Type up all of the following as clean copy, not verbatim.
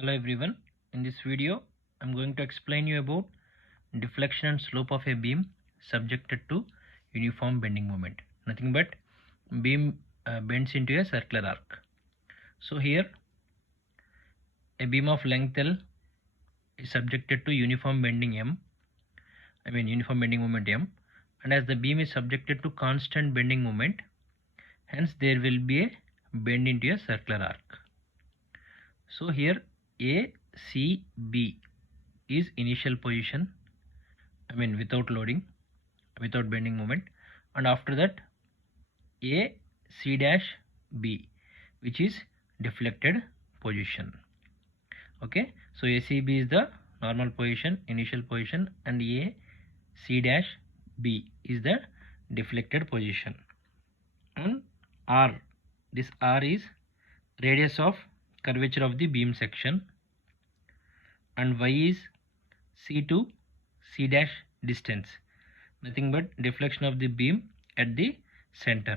Hello everyone. In this video, I'm going to explain you about deflection and slope of a beam subjected to uniform bending moment. Nothing but beam bends into a circular arc. So here, a beam of length L is subjected to uniform bending uniform bending moment M, and as the beam is subjected to constant bending moment, hence there will be a bend into a circular arc. So here A, C, B is initial position, without loading, without bending moment, and after that A, C dash, B, which is deflected position. Okay, so ACB is the normal position, initial position, and A, C dash, B is the deflected position. And R, this R is radius of curvature of the beam section, and Y is C to C dash distance, nothing but deflection of the beam at the center.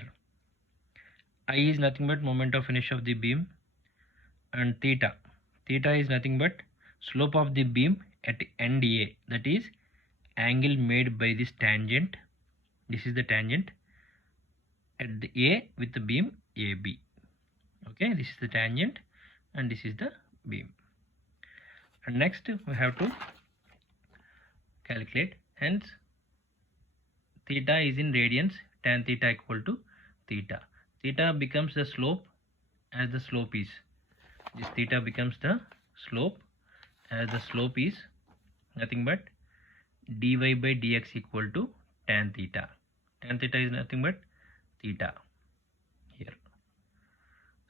I is nothing but moment of inertia of the beam, and theta is nothing but slope of the beam at end A, that is angle made by this tangent. This is the tangent at the A with the beam AB. Okay, this is the tangent and this is the beam. And next we have to calculate, hence theta is in radians, tan theta equal to theta. Theta becomes the slope as the slope is. This theta becomes the slope as the slope is nothing but dy by dx equal to tan theta. Tan theta is nothing but theta here.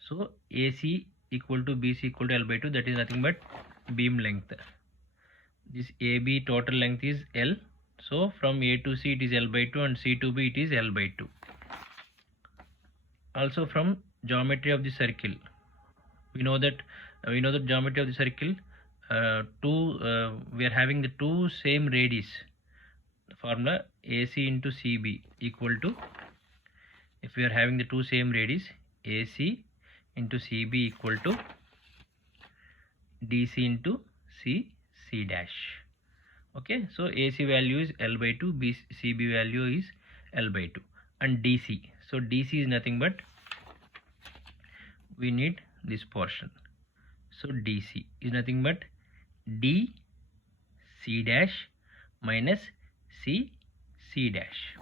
So AC equal to BC equal to L by 2, that is nothing but beam length. This AB total length is L. So from A to C it is L by 2 and C to B it is L by 2. Also from geometry of the circle, we know that geometry of the circle, we are having the two same radius. The formula AC into CB equal to, if we are having the two same radius, AC into CB equal to DC into C dash. Okay, so AC value is L by 2, CB value is L by 2, and DC. So DC is nothing but, we need this portion. So DC is nothing but D C dash minus C dash.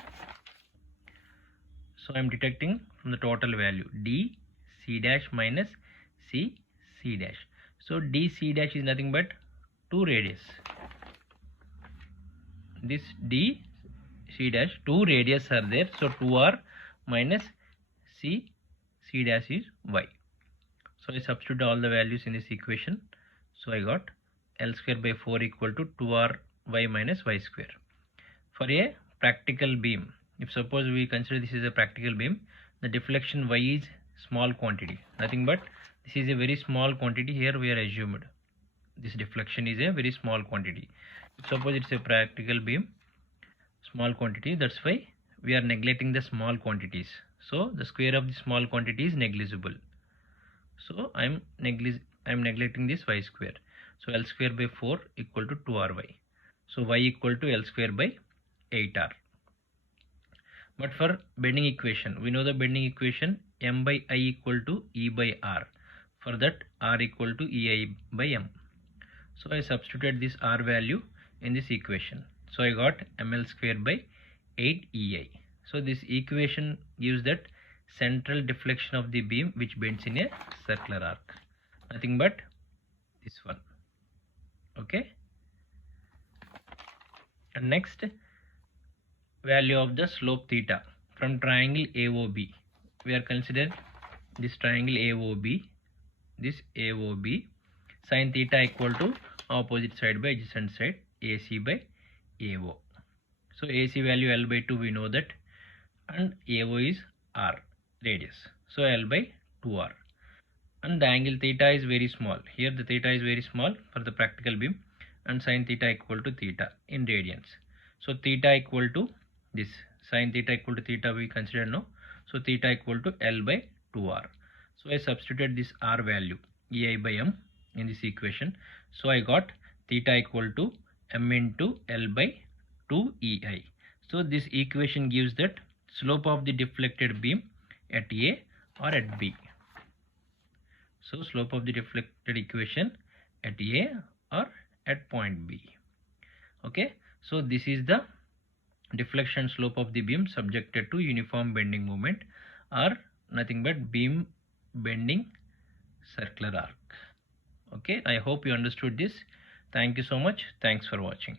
So I am deducting from the total value D C dash minus C dash. So D C dash is nothing but 2 radius. This D C dash, 2 radius are there, so 2R minus C dash is Y. So I substitute all the values in this equation. So I got L square by 4 equal to 2R Y minus Y square. For a practical beam, if suppose we consider this is a practical beam, the deflection Y is small quantity, nothing but this is a very small quantity. Here we are assumed this deflection is a very small quantity. Suppose it's a practical beam, small quantity, that's why we are neglecting the small quantities. So the square of the small quantity is negligible. So I am neglecting this Y square. So L square by 4 equal to 2RY. So Y equal to L square by 8R. But for bending equation, we know the bending equation M by I equal to E by R. For that R equal to EI by M. So I substituted this R value in this equation. So I got ML square by 8EI. So this equation gives that central deflection of the beam which bends in a circular arc, nothing but this one. Okay, and next, value of the slope theta from triangle AOB. We are considered this triangle AOB, sin theta equal to opposite side by adjacent side, AC by AO. So AC value L by 2 we know that, and AO is R radius, so L by 2R, and the angle theta is very small. Here the theta is very small for the practical beam, and sin theta equal to theta in radians. So theta equal to this, sin theta equal to theta we consider now. So theta equal to L by 2R. So I substituted this R value EI by M in this equation. So I got theta equal to m into L by 2 EI. So this equation gives that slope of the deflected beam at A or at B. So slope of the deflected equation at A or at point B. Okay, so this is the deflection slope of the beam subjected to uniform bending moment, or nothing but beam bending circular arc. Okay, I hope you understood this. Thank you so much. Thanks for watching.